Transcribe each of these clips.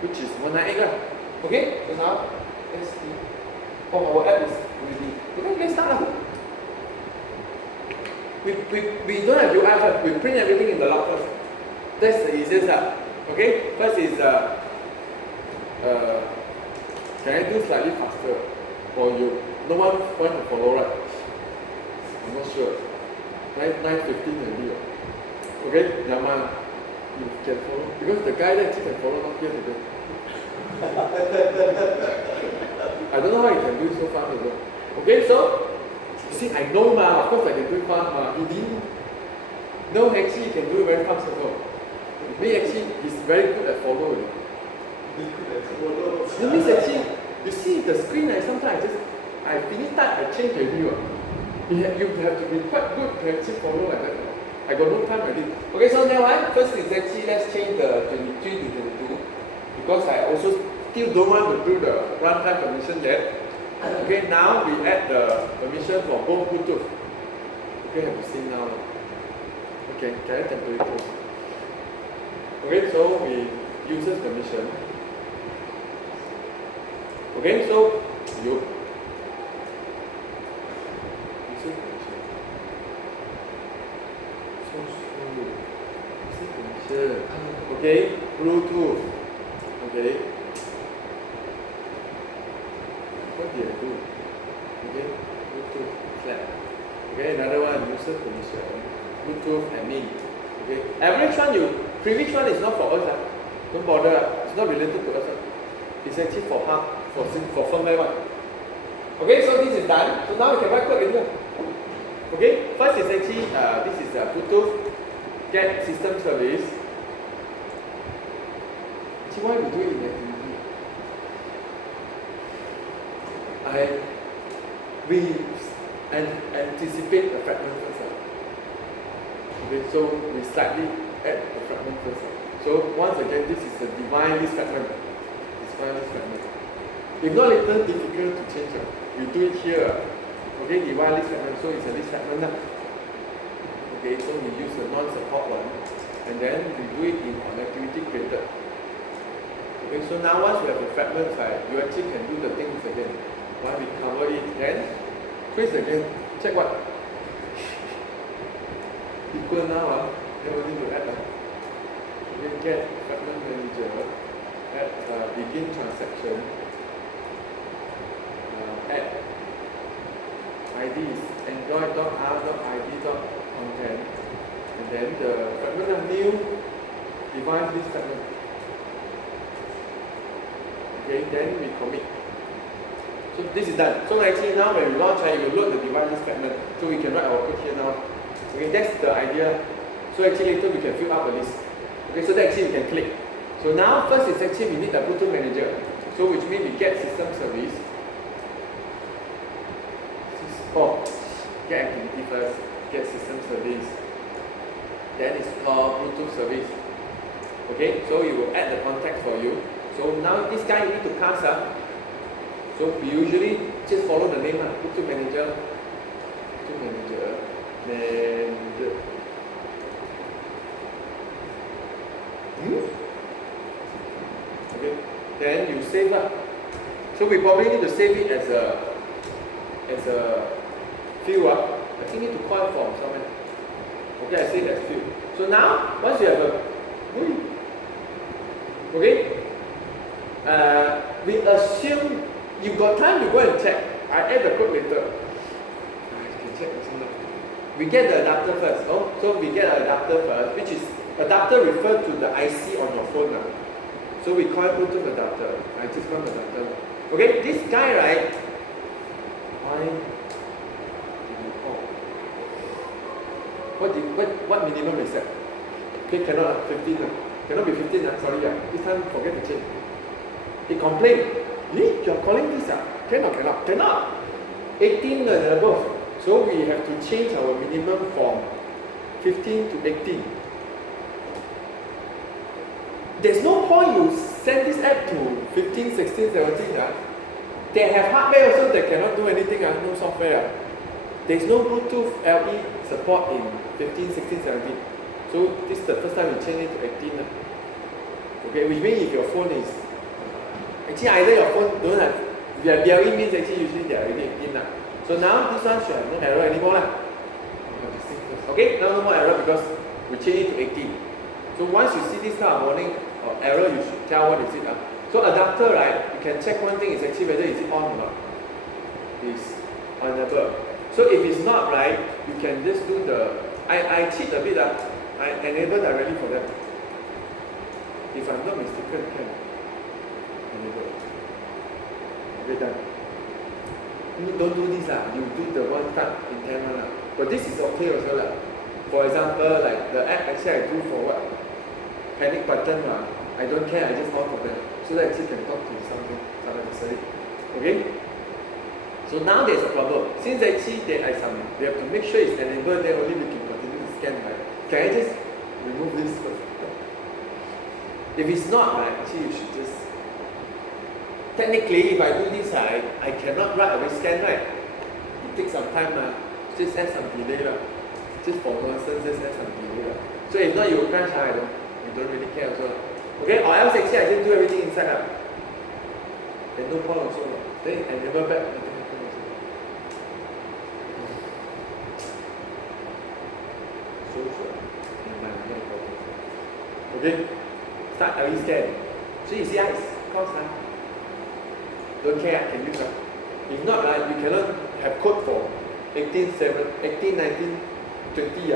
which is 198 lah. Okay, so now let's see. Oh, our app is ready. Okay, let's start lah. We don't have UI first. We print everything in the log first. That's the easiest lah. Okay, first is can I do slightly faster? Or you no one want to follow, right? I'm not sure. 9:15 already. Okay, Yaman, you can follow because the guy that can follow not here today. I don't know how you can do it so fast as well. Okay, so you see, I know of course I can do it fast. He didn't know actually he can do it very fast as well. Me actually, he's very good at following. That means actually, you see the screen, sometimes I finish that, I change the view. You have to be quite good to actually follow like that. I got no time already. Okay, so now first is actually, let's change the 23 to 22 because I also still don't want to do the runtime permission yet. Okay, now we add the permission for both Bluetooth. Okay, have to see now. Okay, can I temporarily close? Okay, so we users permission. Okay, so you user permission. So user permission. Okay, Bluetooth. Okay. What did I do? Okay, Bluetooth clap. Okay, another one, user permission. Bluetooth admin. Okay, average one previous one is not for us. Don't bother. It's not related to us. It's actually for firmware one. Okay, so this is done. So now we can write code later. Okay, first is actually this is Bluetooth get system service. See why we do it in activity? We anticipate the fragment first. Okay, so we slightly add the fragment first. So once again, this is the define list fragment. Define list fragment. If not, it's difficult to change. You do it here. Okay, define list fragment. So it's a list fragment. Okay, so we use the non-support one, and then we do it in an activity created. Okay, so now once we have the fragments, you actually can do the things again. Once we cover it, then trace again. Check what? Equal now. Then we need to add. We get fragment manager, add begin transaction, add ID is android.r.id.content, and then the fragment of new device this fragment. Okay, then we commit. So this is done. So actually now when we launch, you load the device this fragment, so we can write our code here now. Okay, that's the idea. So actually later we can fill up the list. Okay, so that actually we can click. So now first is actually we need the Bluetooth manager. So which means we get system service. Get activity first, get system service. Then it's called Bluetooth service. Okay, so you will add the context for you. So now this guy you need to pass up. So we usually just follow the name Bluetooth manager. Bluetooth manager. Okay, then you save up. So we probably need to save it as a field. I think need to call from somewhere. Okay, I save as field. So now once you have okay, we assume you've got time to go and check. I add the code later. I can check also now. We get the adapter first. Oh, so we get an adapter first, which is adapter referred to the IC on your phone now. So we call it Bluetooth adapter. I just call adapter. Okay, this guy, right? What minimum is that? Okay, cannot 15. Cannot be 15. Sorry, this time forget to change. He complained. You're calling this Cannot. 18 and above. So we have to change our minimum from 15 to 18. There's no point you send this app to 15, 16, 17. They have hardware also that cannot do anything, no software. There's no Bluetooth BLE support in 15, 16, 17. So this is the first time we change it to 18. Okay, which means if your phone is Actually, either your phone don't have, if you have BLE means actually usually they are already 18 lah. So now this one should have no error anymore lah. Okay, now no more error because we change it to 18. So once you see this kind of warning or error, you should tell what is it. So adapter, right, you can check one thing is actually whether is it on or not. Is unable. So if it's not right, you can just do the, I cheat a bit, I enable directly for them. If I'm not mistaken, can enable. Okay, done. Don't do this lah. You do the one time intent one lah. But this is okay also lah. For example, like the app actually I do for what? Panic button lah. I don't care. I just off for them so that actually can talk to something necessary. Okay. So now there's a problem. Since actually they have to make sure it's enabled. Then only we can continue to scan. Right? Can I just remove this first? If it's not, right, actually you should just. Technically, if I do this, I cannot right away scan, right? It takes some time, just add some delay, just for nonsense, just add some delay. So if not, you will crash, you don't really care also. Okay, or else actually I just do everything inside. Then no point also. Then I never back, nothing happen also. So sure. Okay, start early scan. So you see, it's cost, don't care, I can use that. If not, we cannot have code for 18, 19, 20.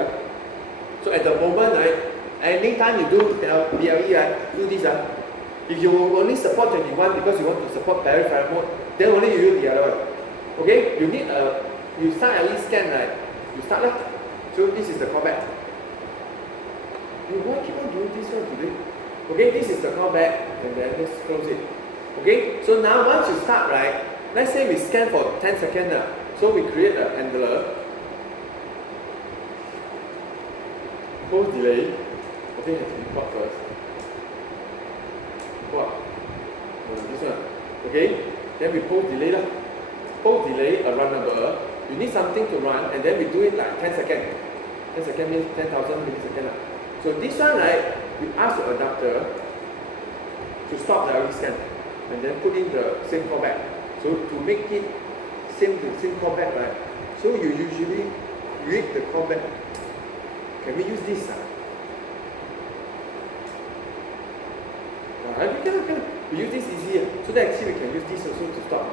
So at the moment, anytime you do BLE, do this. If you only support 21 because you want to support peripheral mode, then only you use the other one. Okay? You need you start early scan, you start lah. So this is the callback. You why keep on doing this one today? Okay, this is the callback, and then let's close it. Okay, so now once you start, let's say we scan for 10 seconds. So we create an handler. Post delay. Okay, let's import first. Import. This one. Okay, then we post delay. Post delay, a runnable. You need something to run, and then we do it like 10 seconds. 10 seconds means 10,000 milliseconds. So this one, we ask the adapter to stop the early scan. And then put in the same callback. So to make it same callback, so you usually read the callback. Can we use this? We cannot. We use this easier. So that actually we can use this also to stop.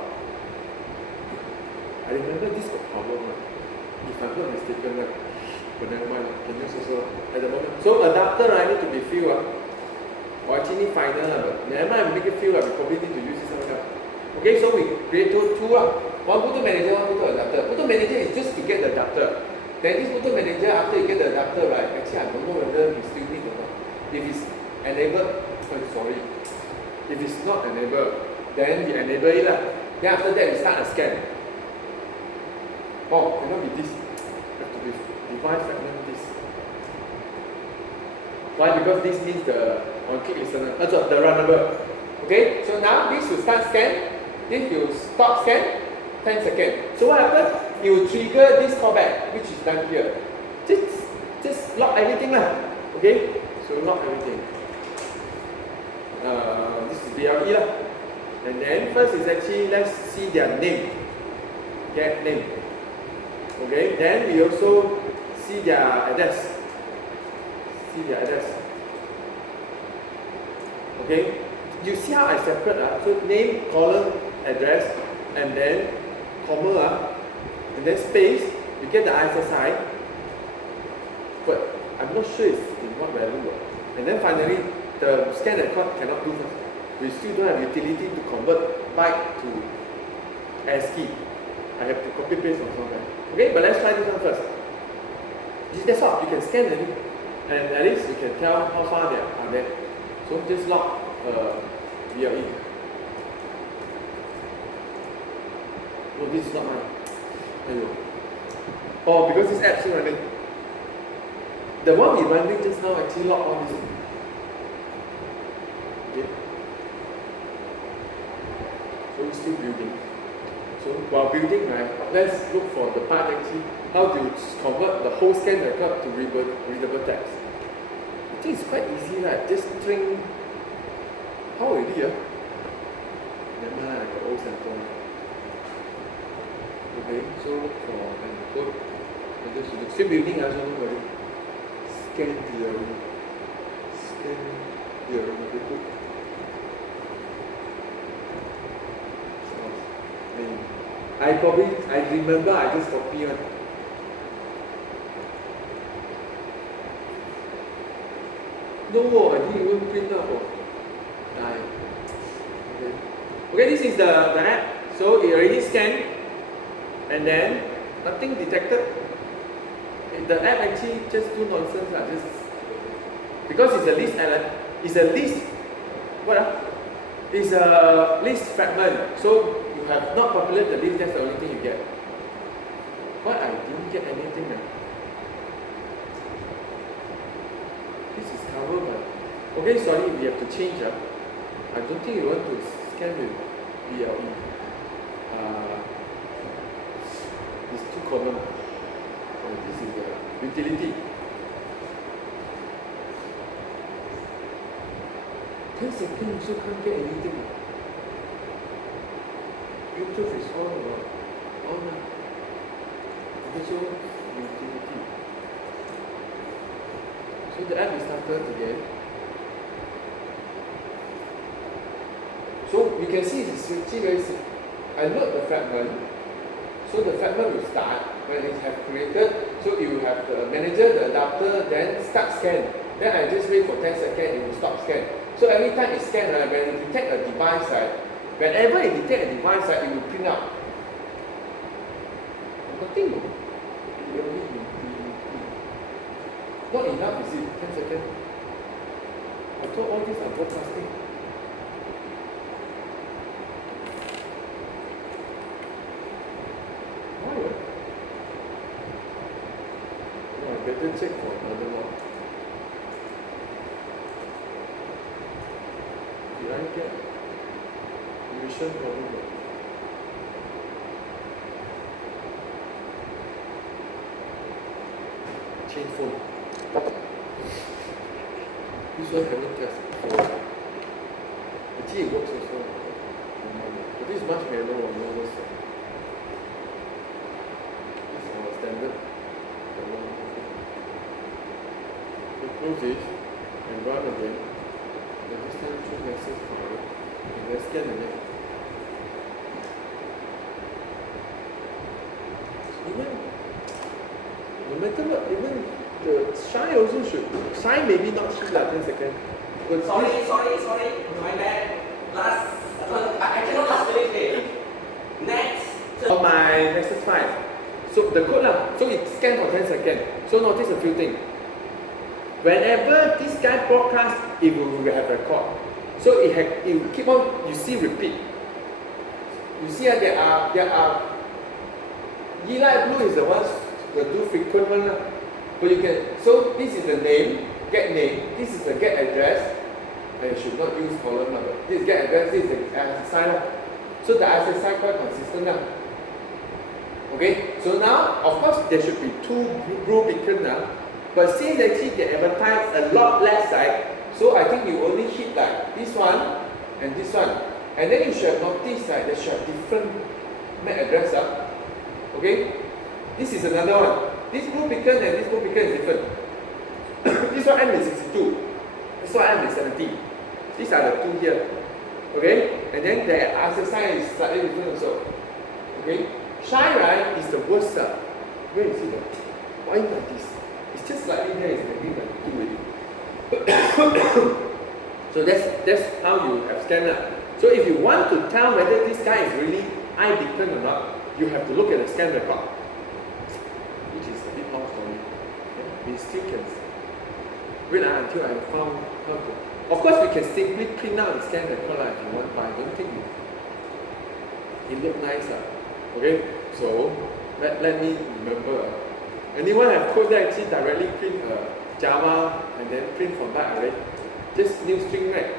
I remember this got problem. If I'm not mistaken, but never mind. Can use also at the moment. So adapter, need to be filled. Or actually need final, but never mind, make it feel we probably need to use this somewhere else. Okay, so we create two. One Bluetooth manager, one Bluetooth adapter. Bluetooth manager is just to get the adapter. Then this Bluetooth manager, after you get the adapter, actually I don't know whether you still need or not. If it's enabled, if it's not enabled, then you enable it. Then after that, you start a scan. Oh, cannot be this. Have to be device fragment this. Why? Because this means the on-click listener, the runnable. Okay, so now this will start scan, this will stop scan, 10 seconds. So what happens? It will trigger this callback, which is done here. Just lock everything lah. Okay, so lock everything. This is BLE lah. And then first is actually let's see their name. Get name. Okay, then we also see their address. Okay, you see how I separate so name, column, address, and then comma, and then space. You get the ISSI, but I'm not sure it's in what value. And then finally, the scan record cannot do first. We still don't have utility to convert byte to ASCII. I have to copy paste on somewhere. Okay, but let's try this one first. That's all. You can scan it, and at least you can tell how far they are there. So just log BLE. No, this is not mine. Oh, because this app is still running. The one we running just now actually log on this. Okay. So we're still building. So while building, let's look for the part actually how to convert the whole scan record to readable text. I think it's quite easy, right? Just string. How already? Never mind, I got old sample. Okay, so for and code, and this is still building. I don't know whether scan BLE. Scan BLE. Very good. I remember I just copy one. No, I didn't even print out. Die. Okay, this is the app. So it already scanned, and then nothing detected. The app actually just do nonsense. Just because it's a list element. It's a list. What? It's a list fragment. So you have not populated the list. That's the only thing you get. What? I didn't get anything. This is covered by. Okay, sorry, we have to change. I don't think you want to scan with BLE. It's too common. Oh, this is the utility. 10 seconds you still can't get anything. YouTube is on. Okay, so utility. So the app is started again. So you can see it's actually very simple. I load the fragment. So the fragment will start when it has created. So you have the manager, the adapter, then start scan. Then I just wait for 10 seconds, it will stop scan. So every time it scans, when it detects a device, whenever it detects a device, it will print out. Nothing. Not enough, is it? 10 seconds. I thought all these are broadcasting. Why? No, I better check for another one. Did I get mission problem? Change phone. This one haven't tested before. Actually it works also. But this is much manual on this. This is our standard. We close this and run again. And this time choose message file. And let's scan again. No matter what, even the shy also should. Shy maybe not should 10 seconds. But sorry. My bad. Last. I cannot explain it. Next. On my Nexus 5. So the code so it scans for 10 seconds. So notice a few things. Whenever this guy broadcasts, it will have record. So it will keep on, you see repeat. You see there are light blue is the ones that do frequent one. But you can, so this is the name, get name, this is the get address. I should not use column number. This is get address, this is the SSI. So the SSI quite consistent. Okay, so now of course there should be two blue beacon now. But since actually they advertise a lot less so I think you only hit this one and this one. And then you should have noticed they should have different MAC address. Okay, this is another one. This blue beacon and this blue beacon is different. This one M is 62. This one M is 70. These are the two here. Okay, and then the SSI is slightly different also. Okay, shy is the worst. Where is it? Why like this? It's just slightly there, it's maybe like 2 already. So that's how you have scanned. So if you want to tell whether this guy is really eye beacon or not, you have to look at the scan record, which is a bit long for me. We still can wait until I found how to. Of course, we can simply print out the scan record if you want, but I don't think it looks nice. Okay, so let me remember. Anyone have code that actually directly print Java and then print from that array? Just new string, right?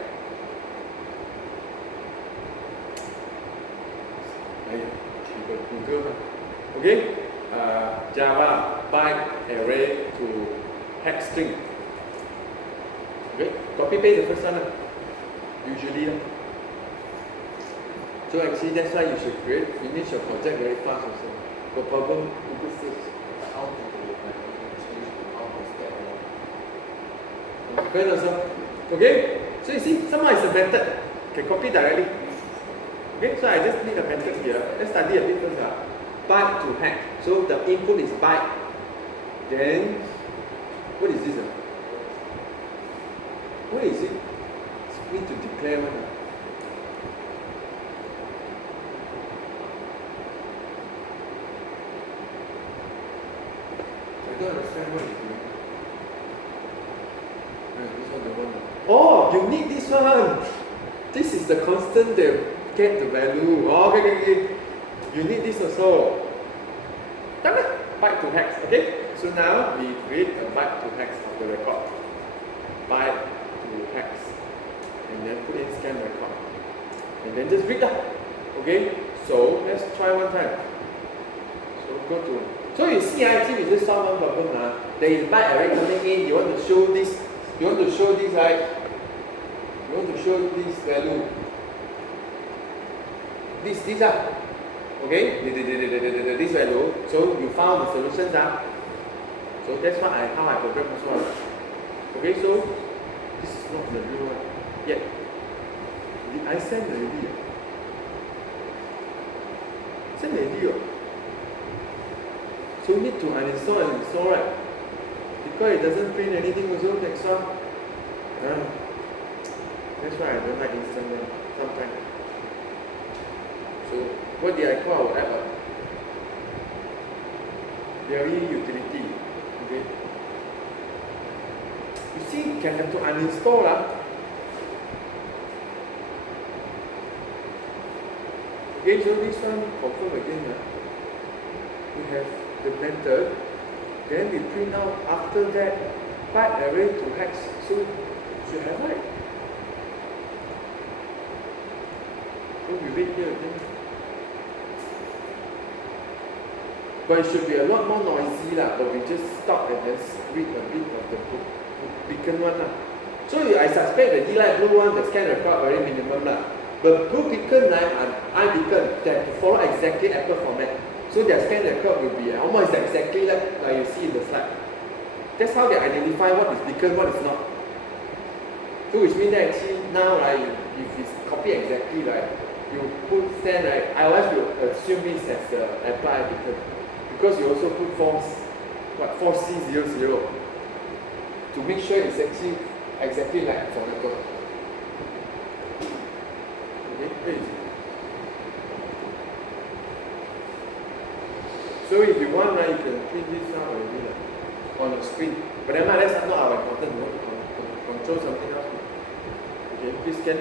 Google. Okay? Java byte array to hex string. Okay? Copy paste the first one. Usually. So actually that's why you should finish your project very fast also. No problem, Google search. How to like change how to step Can also. Okay? So you see, somehow it's a method. Can copy directly. Okay, so I just need a method here. Let's study a bit first. Byte to hack. So the input is byte. Then what is this? What is it? It's need to declare one. I don't understand what it's doing. This one, the one. Oh, you need this one. This is the constant that get the value. Oh, okay. You need this also. Byte to hex. Okay. So now we create a byte to hex of the record. Byte to hex, and then put in scan record, and then just read that. Okay. So let's try one time. So go to. So you see, actually, we just solve one problem. There is byte array coming in. You want to show this. You want to show this, right? You want to show this value. This okay? This value. So you found the solutions. So that's what how I program also. Okay, so this is not the real one yet. Did I send already? Send already. So you need to uninstall and install, right? Because it doesn't print anything also next one. That's why I don't like instant one sometimes. So what did I call our app? BLE utility. Okay. You see, you can have to uninstall. Okay, so this one confirm again. We have the method. Then we print out after that byte array to hex. So you should have right. So we read here again. But it should be a lot more noisy but we just stop and then read a bit of the beacon one So I suspect the DLite blue one, the scan record very minimum But blue beacon and iBeacon, they have to follow exactly Apple format. So their scan record will be almost exactly like you see in the slide. That's how they identify what is beacon, what is not. So which means that actually now if it's copy exactly you put scan iOS will assume this as the Apple iBeacon. Because you also put false 4C00 to make sure it's actually exactly like for Apple. Okay, where is it? So if you want, you can print this out already on the screen. But then that's not our important. We want to control something else. Okay, please scan.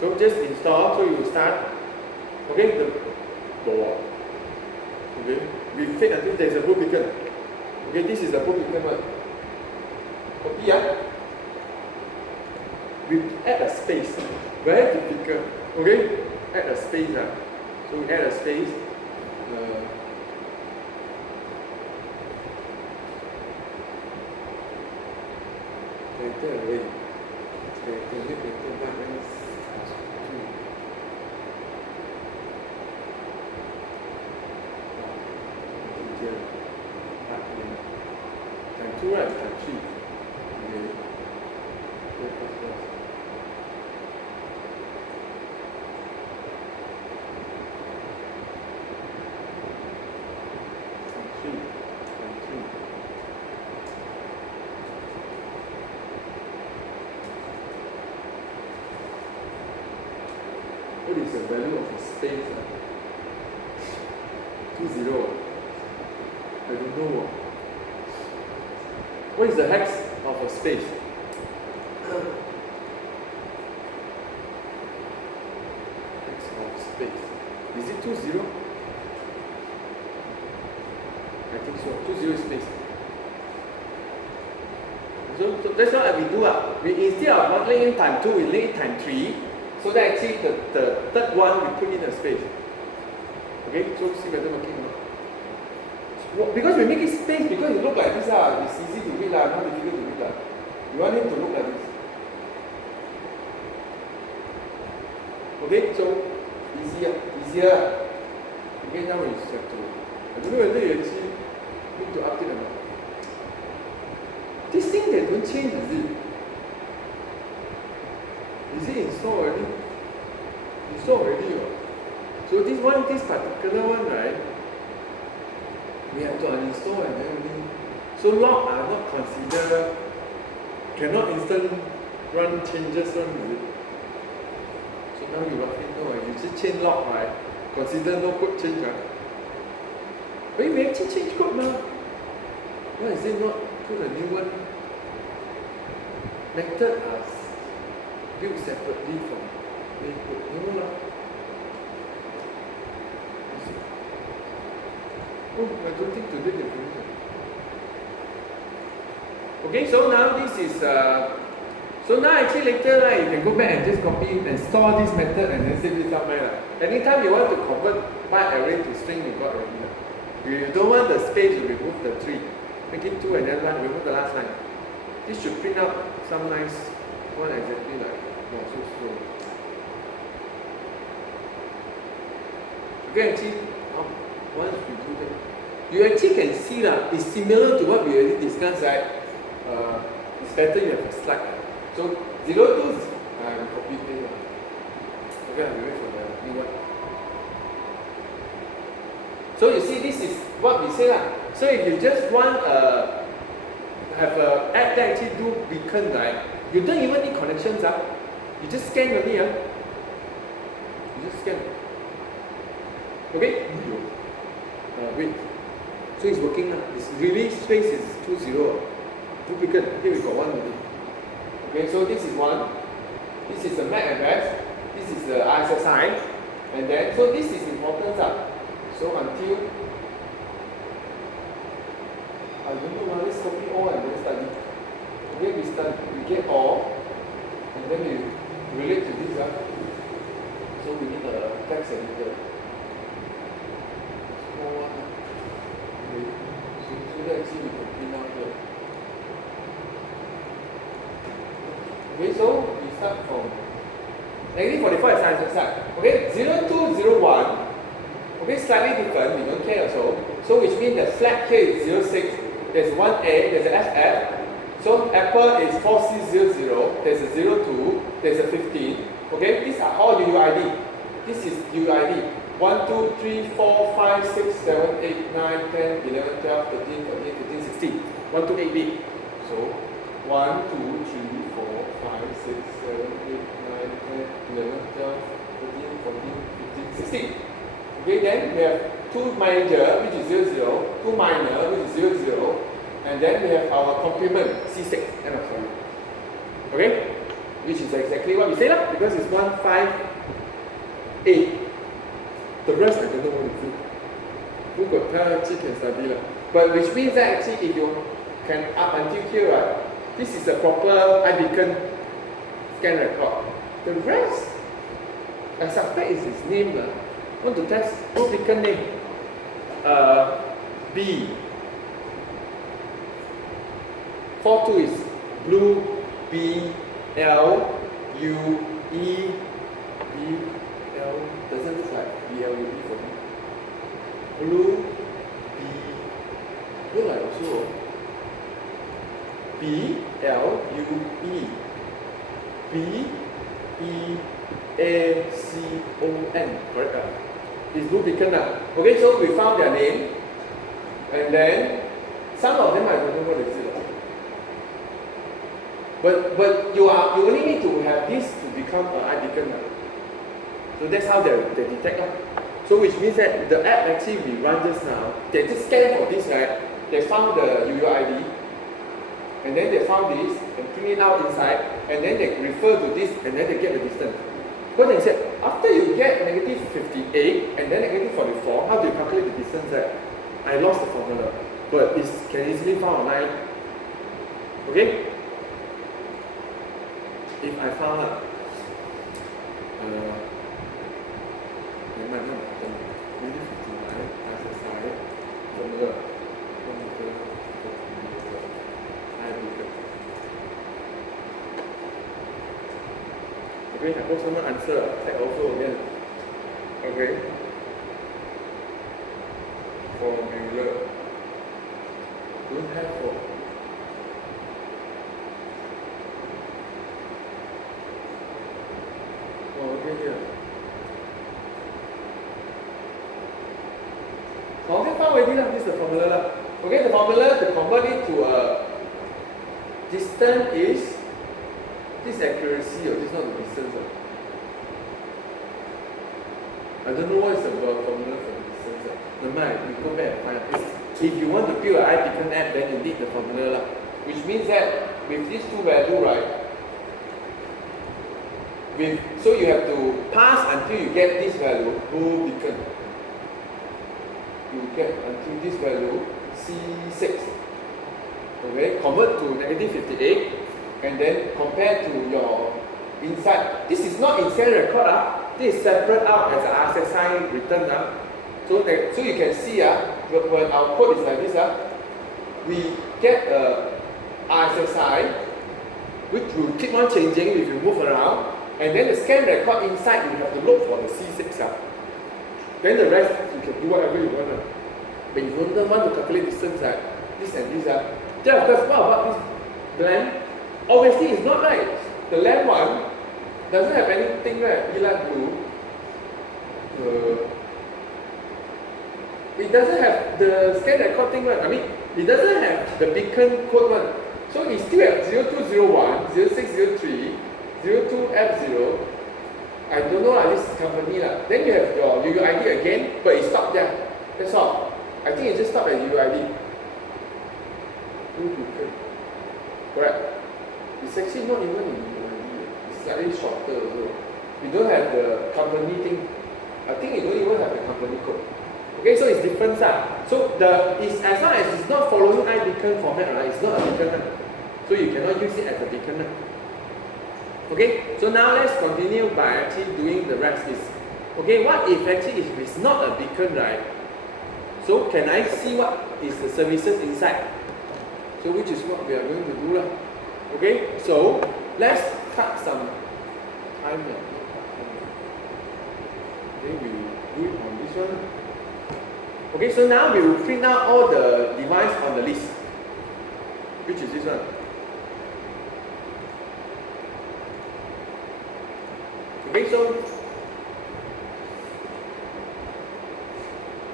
So just install. So you start. Okay, the door. Okay, we fit until there's a blue beacon. Okay, this is the blue beacon one. Copy. We add a space. Very difficult. Okay, add a space. So we add a space. What is the value of a space? 20. I don't know. What is the hex of a space? Hex of space. Is it 20? I think so. 20 space. So that's what we do. We instead of modeling in time 2, we link in time 3. So that actually the third one we put in a space. Okay, so see whether working or not. Because we make it space because it look like this, it's easy to read, not difficult to read. You want him to look like this. Okay, so easier. Okay, now we have to. I don't know whether you actually need to update or not. This thing they don't change, is it? Is it installed already? Installed already, or? So this particular one, right? We have to uninstall and then only. So lock are not considered. Cannot instant run changes one, is it? So now you roughly know, you just change lock, right? Consider no code change, right? But we actually change code now. Why is it not put a new one? Method are built separately from main code. No, oh, I don't think today they're doing it. Okay, so now this is so now actually later right, you can go back and just copy and store this method and then save it somewhere. Anytime you want to convert byte array to string, you got already. You don't want the space, you remove the 3. Make it 2 and then remove the last line. This should print out some nice one exactly like so slow. Okay, actually once we do that, you actually can see that it's similar to what we already discussed, right? It's better you have a slide. So 0 to copy it. Okay, we wait for the new one. So you see, this is what we say lah. So if you just want have a app that actually do beacon, right? You don't even need connections, you just scan only, you just scan. Okay? Wait. So it's working now. Its release space is 20. Do beacon. Okay, we got one already. Okay, so this is one. This is the MAC address. This is the ISSI. And then, so this is important. So until, I don't know now, let's copy all and then study. Okay, we get all, and then we relate to this. So we need a text editor. Small one. Okay. So let's see we can print out here. Okay, so we start from negative 44 is ISSI. Okay, 0201. Okay, slightly different, we don't care also. So which means the flag here is 06, there's 1A, there's an FF. So Apple is 4600, there's a 02, there's a 15. Okay, these are all UUID. This is UUID. 1, 2, 3, 4, 5, 6, 7, 8, 9, 10, 11, 12, 13, 14, 15, 16. 1 to 8 bit. So 1, 2, 3, 4, 5, 6, 7, 8, 9, 10, 11, 12, 13, 14, 15, 16. Okay, then we have 2 major, which is 00, 2 minor, which is 00, and then we have our complement, C6, end of story. Okay? Which is exactly what we say lah, because it's 1, 5, 8. The rest I don't know what it is. Who got time actually can study lah. But which means that actually if you can up until here, right, this is a proper iBeacon scan record. The rest, I suspect is his name lah. Want to test no beacon name? B. 42 is blue, B, L, U, E, B, L. Doesn't look like BLE for me. Blue, B, look like also B, L, U, E, B, E, A, C, O, N. Correct? It's blue beacon. Okay, so we found their name, and then some of them I don't know what is it. But you only need to have this to become an iBeacon. So that's how they detect. So which means that the app actually we run just now, they just scan for this, right? They found the UUID, and then they found this and print it out inside, and then they refer to this, and then they get the distance. What they said, after you get negative 58 and then negative 44, how do you calculate the distance there? I lost the formula, but it can easily found online. Okay? If I found out, it might not happen. Negative 59, ISSI, formula, okay, I hope someone answer that also again. Okay. Formula. Don't have for. Oh, okay, here. Okay, found already lah. This is the formula lah. Okay, the formula to convert it to a distance is this accuracy or this is not the distance. I don't know what is the formula for the distance. Never mind, we go back and find out. If you want to build an iBeacon app, then you need the formula lah. Which means that with these two values, right? So you have to pass until you get this value, whole beacon. You get until this value, C6. Okay, convert to -58, and then compare to your inside. This is not in cell record. This is separate out as an RSSI return. So you can see when our code is like this, we get a RSSI which will keep on changing if you move around, and then the scan record inside you have to look for the C6. Then the rest you can do whatever you want. But you don't want to calculate distance like this and this. Then of course, what about this blend? Obviously it's not right. The left one doesn't have anything right. Light blue. It doesn't have the scan record thing right. I mean, it doesn't have the beacon code one. So it's still at 0201, 0603, 02F0. I don't know this is company lah. Then you have your UUID again, but it stopped there. That's all. I think it just stopped at UUID. Correct. It's actually not even in UUID. It's slightly shorter also. We don't have the company thing. I think you don't even have the company code. Okay, so it's different. So as long as it's not following iBeacon format, right? It's not a beacon. So you cannot use it as a beacon. Okay, so now let's continue by actually doing the rest. Okay, what if actually if it's not a beacon, right? So can I see what is the services inside? So which is what we are going to do. Okay, so let's cut some time. Okay, we do it on this one. Okay, so now we will print out all the device on the list. Which is this one? Okay, so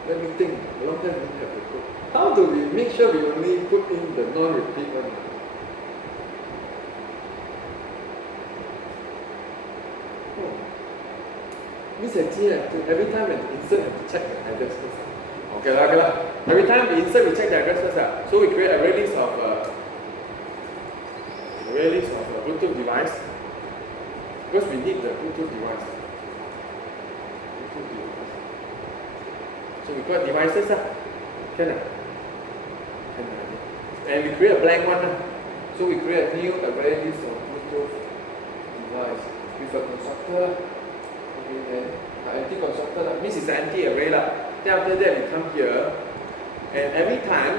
let me think. A long time we don't have the code. How do we make sure we only put in the non-repeat one? Means every time we insert, we have to check the address first. Okay lah. Every time we insert, we check the address first. So we create a array list of Bluetooth device. Because we need the Bluetooth device. So we got devices. Can. And we create a blank one. So we create a new array list of Bluetooth device with a constructor. Okay, then empty constructor means it's an empty array. Then after that we come here, and every time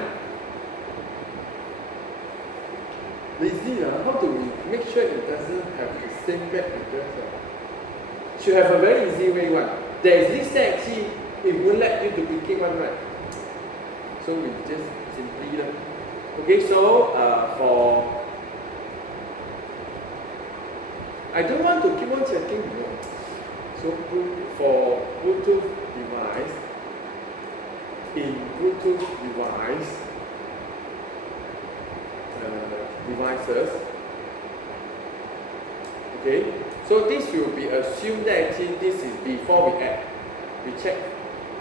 how do we make sure it doesn't have the same MAC address? Should have a very easy way one. There is this actually it won't let you duplicate one, right? So we just simply okay, so for I don't want to keep on checking. So for Bluetooth device, in Bluetooth device devices, okay, so this will be assumed that actually this is before we add. We check.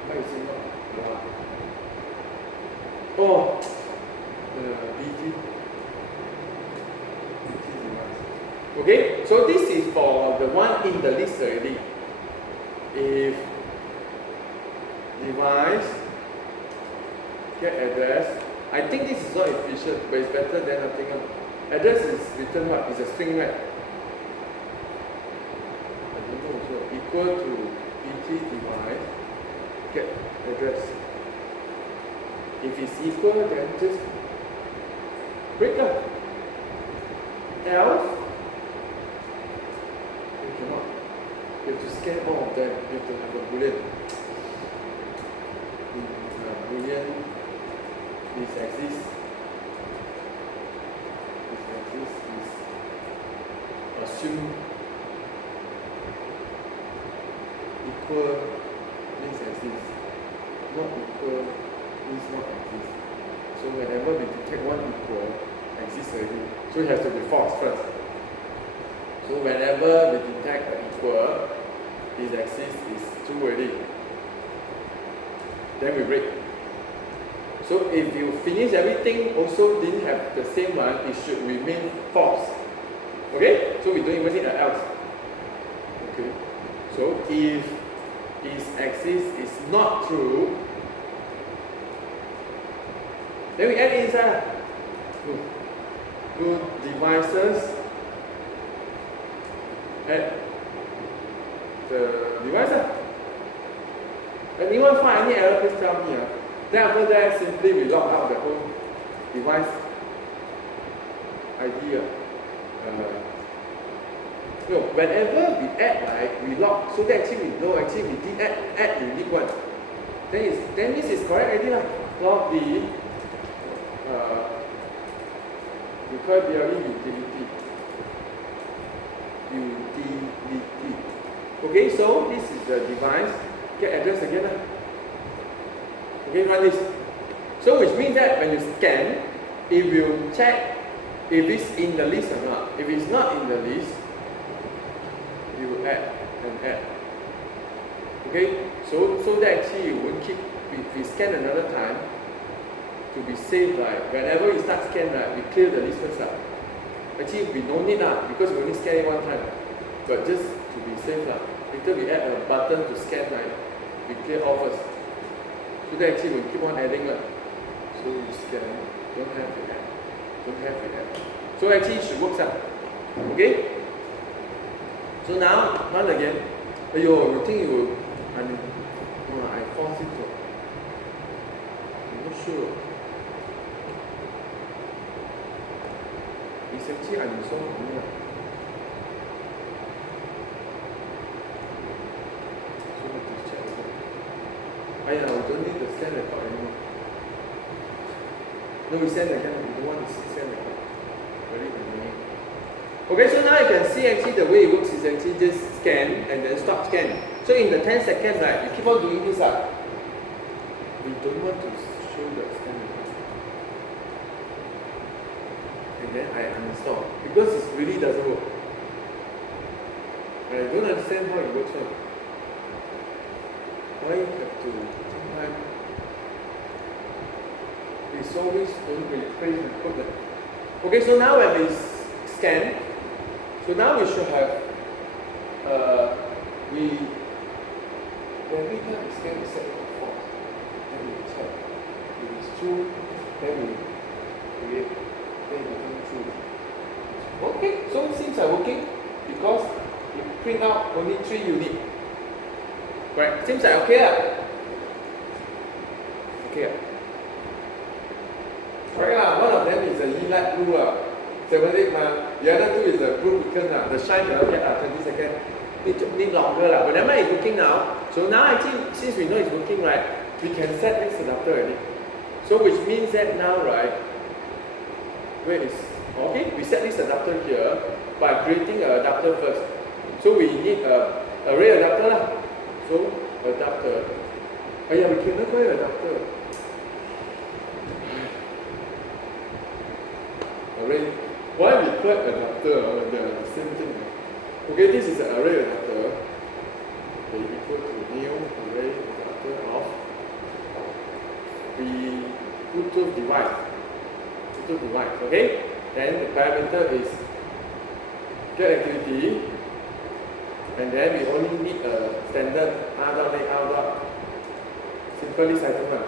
Why is it not? Oh, BT device. Okay, so this is for the one in the list already. If device get address, I think this is not efficient, but it's better than nothing else. Address is written what? It's a string, right? I don't know, so equal to BT device get address. If it's equal, then just break up. Else, we cannot. You have to scan all of them. You have to have a boolean. Boolean, this exists. This exists is assume equal means exists. Not equal means not exists. So whenever we detect one equal, exists already. So it has to be false first. So whenever we detect an equal, it exists is true already. Then we break. So if you finish everything, also didn't have the same one, it should remain false. Okay? So we don't even need an else. Okay? So if is exists is not true, then we add inside. Go devices, add the device. Anyone find any error, please tell me. Then after that, simply we log out the whole device ID. No, whenever we add, right, we log, so that actually we know actually we did add unique one. Then this is correct ID lah. Log the we call BLE utility. Utility. Okay, so this is the device. Get address again lah. Okay, run this. So which means that when you scan, it will check if it's in the list or not. If it's not in the list, you will add and add. Okay, so that actually you won't keep. We scan another time to be safe, right? Whenever we start scan, right, we clear the list first. Actually, we don't need because we only scan it one time. But just to be safe, later we add a button to scan, right? We clear all first. So that actually we keep on adding. So we scan, don't have to add. Don't have to add. So actually it should work. Okay? So now, run again. You think you will, I force it to. I'm not sure. It's actually uninstalled for me. So I have to check again. We don't need the scan record anymore. No, we send again. We don't want to see scan record. Very convenient. Okay, so now you can see actually the way it works is actually just scan and then stop scan. So in the 10 seconds, right, you keep on doing this. We don't want to show the scan record. And then I uninstall because it really doesn't work. I don't understand how it works. Why you have to sometimes it's always don't replace and put that. Okay, so now when we scan, so now we should have every time we scan we set it to false. Then we check. If it's true, then we create, then it becomes true. Okay, so it seems like working because you print out only 3 units. Right, seems like okay. Okay. Correct. One of them is a light blue. 7-8 the other two is the blue beacon. The shine cannot get 20 seconds. Need longer. But never mind, it's working now. So now actually, since we know it's working, right, we can set this adapter already. So which means that now, right, okay, we set this adapter here by creating an adapter first. So we need an array adapter. So adapter. We cannot call it adapter. Array. Why we call it adapter? They are the same thing. Okay, this is an array adapter. Equal to new array adapter of the Bluetooth device. Okay? Then the parameter is get activity. And then we only need a standard r.layout. Simple list item.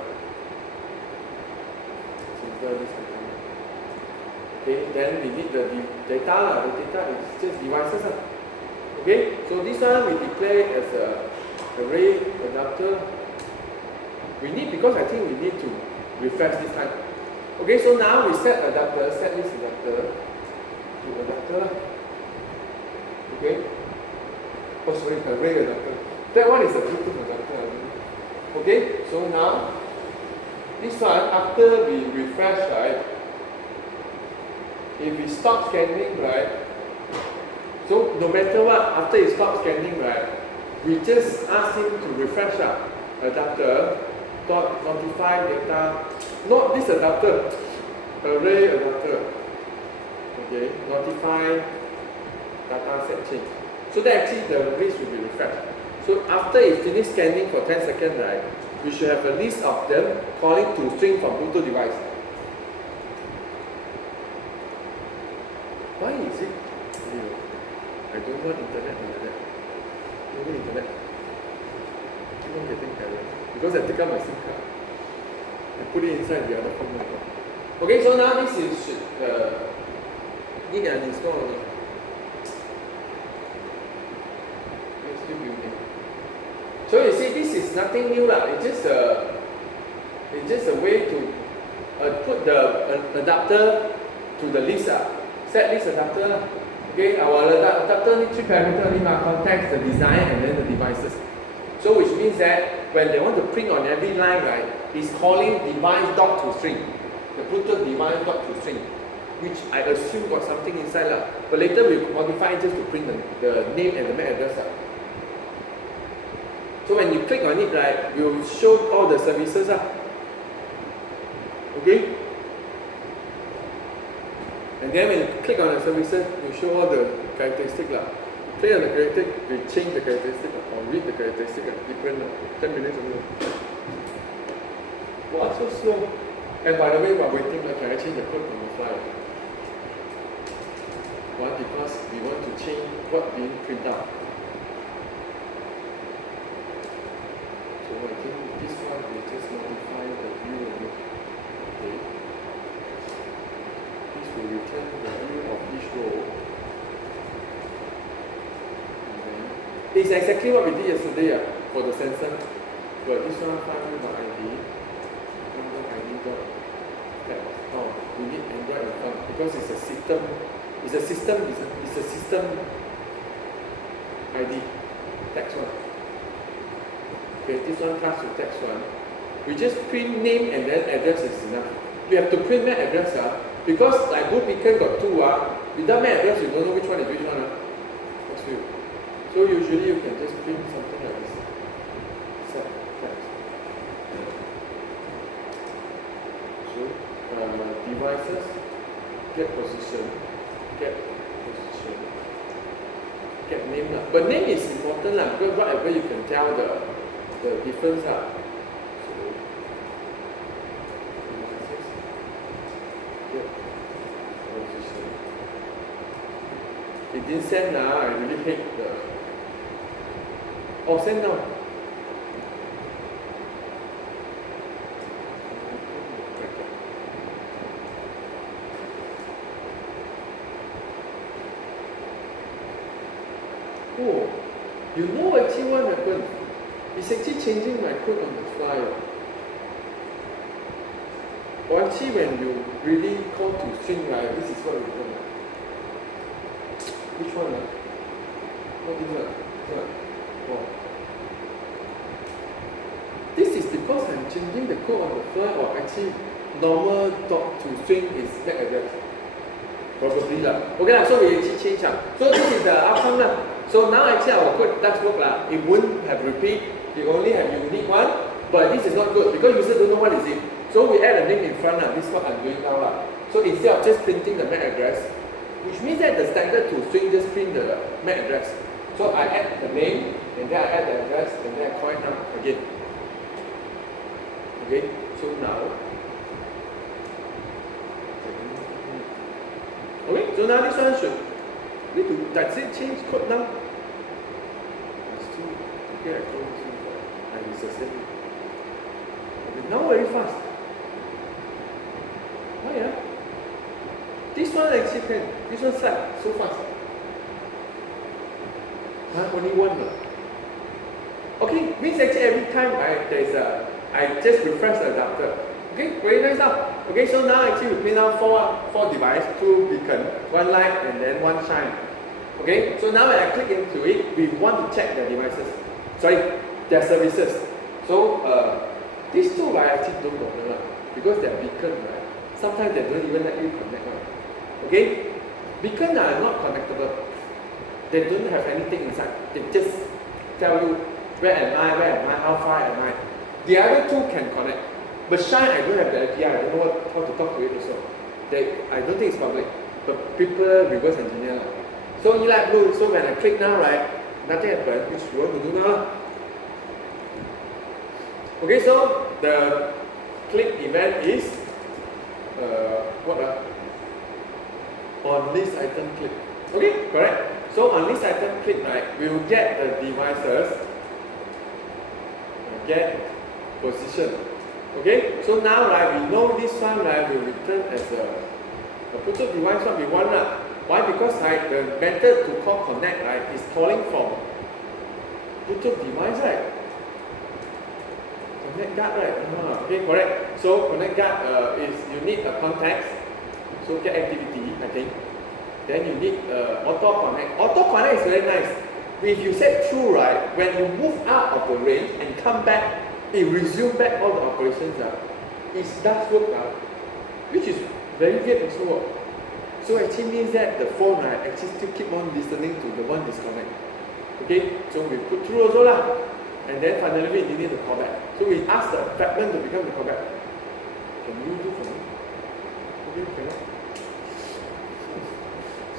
Okay, then we need the data. The data is just devices. Okay, so this one we declare as a array adapter. We need because I think we need to refresh this time. Okay, so now we set adapter, set this adapter to adapter. Okay. Oh, sorry, array adapter. That one is a Bluetooth adapter. Okay, so now, this one, after we refresh, right, if we stop scanning, right, so no matter what, after it stops scanning, right, we just ask him to refresh adapter dot notify data, not this adapter, array adapter. Okay, notify data set change. So that actually the list will be refreshed. So after it finishes scanning for 10 seconds, right, we should have a list of them calling to string from Bluetooth device. Why is it? I don't want internet. No internet. Keep on getting error. Because I take out my SIM card. I put it inside the other phone. Okay, so now this is need an install only. We're still building. So you see, this is nothing new lah. It's just a way to put the adapter to the list set list adapter. Okay, our adapter needs 3 parameters only, context, the design, and then the devices. So which means that when they want to print on every line, right, it's calling device dot to string, the Bluetooth device dot to string, which I assume got something inside lah. But later we modify it just to print the name and the MAC address . So when you click on it, right, you will show all the services . Okay? And then when you click on the services, you show all the characteristics . Click on the characteristic, you change the characteristic or read the characteristic . Different 10 minutes only . Wow, so slow. And by the way, while waiting, can I change the code on the fly? Why? Because we want to change what being printed out. So I think this one we just modify the view of it. Okay. This will return the view of each row. It's exactly what we did yesterday for the sensor. But this one find.id, oh, we need Android account because it's a system ID, text one. Okay, this one comes to text one. We just print name and then address is enough. We have to print MAC address because like both beacon got 2 without MAC address you don't know which one is which one . That's you. So usually you can just print something like this. Set text. So devices, get position, get name . But name is important because whatever you can tell the difference . So devices, get position. It didn't send I really hate the. Oh, send now. Oh, you know actually what happened? It's actually changing my code on the fly . Or actually when you really call to string, right, this is what we do . Which one ? What is that? Oh. This is because I'm changing the code on the fly, or actually normal dot to string is MAC address. Probably . Okay so we actually change . So this is the outcome . So now actually our code does work . It won't have repeat, you only have unique one, but this is not good because user don't know what is it. So we add a name in front . This is what I'm doing now . So instead of just printing the MAC address, which means that the standard to string just print the MAC address. So I add the name, and then I add the address, and then I call it now again. Okay, so now. Okay, so now this one should need to, does it change code now? Okay, I close it. And it's the same. Okay, now very fast. Why This one actually can. This one slide so fast. Only one . Okay, means actually every time I just refresh the adapter. Okay, very nice now. Okay, so now actually we print out four devices, 2 beacon, 1 light, and then 1 shine. Okay, so now when I click into it, we want to check their devices. Sorry, their services. So these two I actually don't bother because they're beacon, right? Sometimes they don't even let you connect. Okay, beacon are not connectable. They don't have anything inside. They just tell you where am I, how far am I. The other two can connect. But Shine, I don't have the API. I don't know how to talk to it also. I don't think it's public. But people reverse engineer. So Eli Blue, so when I click now, right, nothing happens, which you want to do now. Okay, so the click event is on list item click. Okay, correct. So on list item click, right, we will get the devices, get position. Okay, so now right, we know this one right will return as a Bluetooth device what we want. Why? Because right, the method to call connect right is calling from Bluetooth device, right? Connect guard, right? Okay, correct. So connect guard is you need a context, so get activity, I think. Then you need auto connect. Auto connect is very nice. If you set true, right, when you move out of the range and come back, it resumes back all the operations. It does work, which is very weird also. So actually means that the phone right actually still keep on listening to the one disconnect. Okay, so we put through also lah. And then finally we need to call back. So we ask the fragment to become the callback. Can you do for me? Okay, cannot.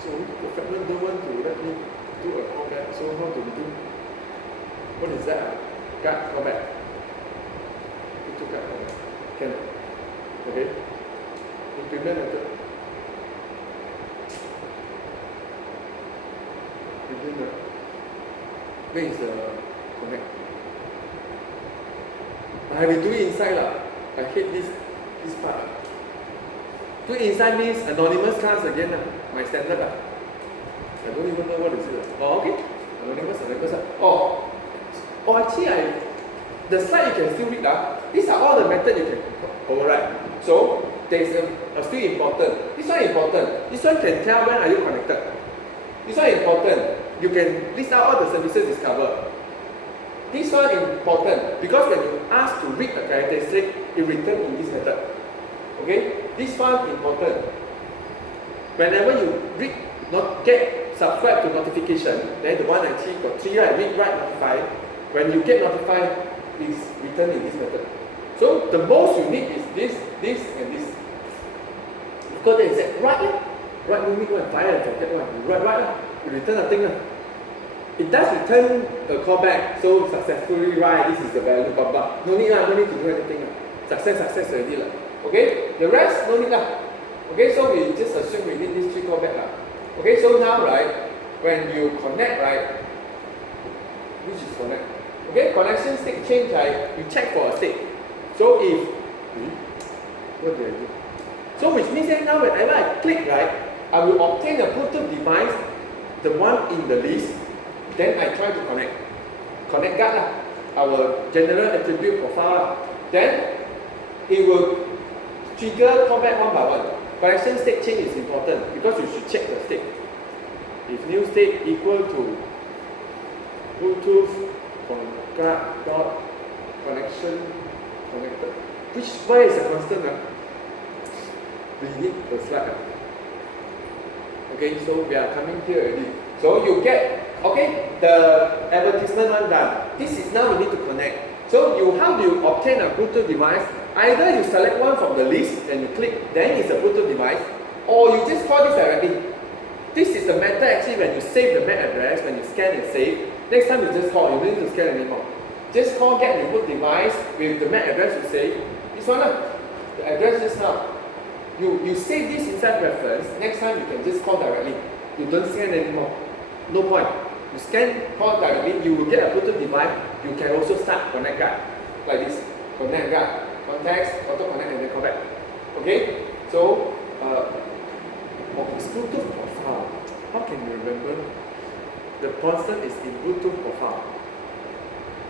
So the fragment don't want to let me do a callback. So how do we do? What is that? Guard callback. To guard callback. Can. Okay. Implement method. Where is the connect? I will do it inside lah. I hate this part. Do it inside means anonymous class again lah. My standard lah. I don't even know what is it. Oh, okay. Anonymous. Oh, actually the slide you can still read lah. These are all the methods you can override. So there is a few important. This one important. This one can tell when are you connected. This one important. You can list out all the services discovered. This one important because when you ask to read a characteristic, it returns in this method. Okay? This one important. Whenever you get subscribe to notification, then the one actually got 3 right, read, write, notify. When you get notified, it's returned in this method. So the most you need is this, and this. Because there is that write. Write no need go and fire and forget one. You write you return a thing. It does return a callback, so successfully write, this is the value, but no need to do anything. Success already. Okay? The rest, no need. Okay, so we just assume we need these 3 callback. Okay, so now, right, when you connect, right, which is connect? Okay, connection state change, right, you check for a state. So if, what did I do? So which means that now whenever I click, right, I will obtain a Bluetooth device, the one in the list, then I try to connect. Connect guard, our general attribute profile. Then it will trigger callback one by one. Connection state change is important because you should check the state. If new state equal to Bluetooth guard dot connection connected. Why is a constant? We need the slide. Okay, so we are coming here already. So you get, okay, the advertisement one done. This is now we need to connect. So how do you obtain a Bluetooth device? Either you select one from the list and you click, then it's a Bluetooth device, or you just call this directly. This is the method actually when you save the MAC address, when you scan and save. Next time you just call, you don't need to scan anymore. Just call get remote device with the MAC address you save. This one, the address just now. You save this inside reference, next time you can just call directly. You don't scan anymore. No point. You scan, call directly, you will get a Bluetooth device. You can also start connect guard. Like this. Connect guard. Context, auto connect and then call back. Okay? So, it's Bluetooth profile. How can you remember? The constant is in Bluetooth profile.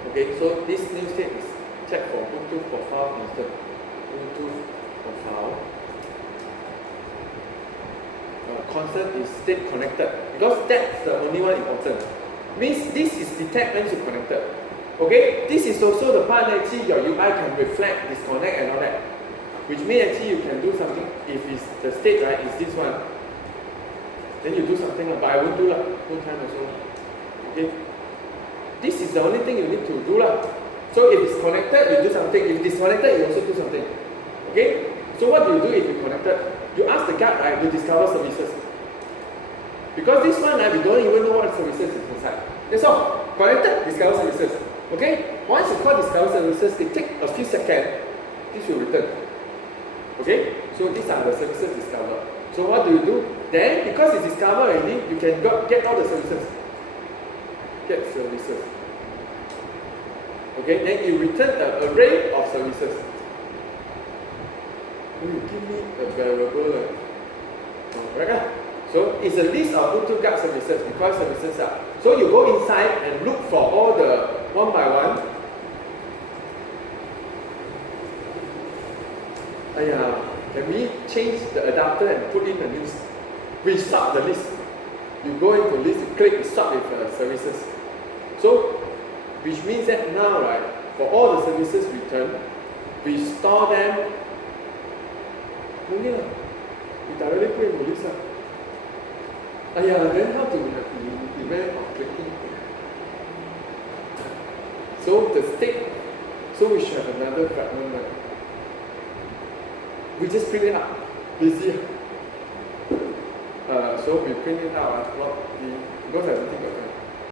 Okay, so this new state is check for Bluetooth profile constant. Bluetooth profile. constant is state connected, because that's the only one important. Means this is detect when it's connected. Okay, this is also the part that actually your UI can reflect, disconnect and all that. Which means actually you can do something, if it's the state, right, is this one. Then you do something, but I won't do no time also. Okay. This is the only thing you need to do lah. So if it's connected, you do something. If disconnected, you also do something. Okay? So what do you do if you connected? You ask the guard, right, to discover services. Because this one, right, we don't even know what services is inside. That's all. Connected, discover services. Okay? Once you call discover services, it takes a few seconds. This will return. Okay? So these are the services discovered. So what do you do? Then, because it's discovered already, you can get all the services. Get services. Okay, then you return an array of services. You give me a variable. Right? So it's a list of Bluetooth guard services, required services. So you go inside and look for all the one by one. Can we change the adapter and put in the new? We sort the list. You go into list, you click, you sort with services. So, which means that now, right, for all the services returned, we store them. We directly put in the list. Then how to have the event of clicking? So the state, so we should have another fragment. Right? We just print it out. You see? So we print it out, because everything got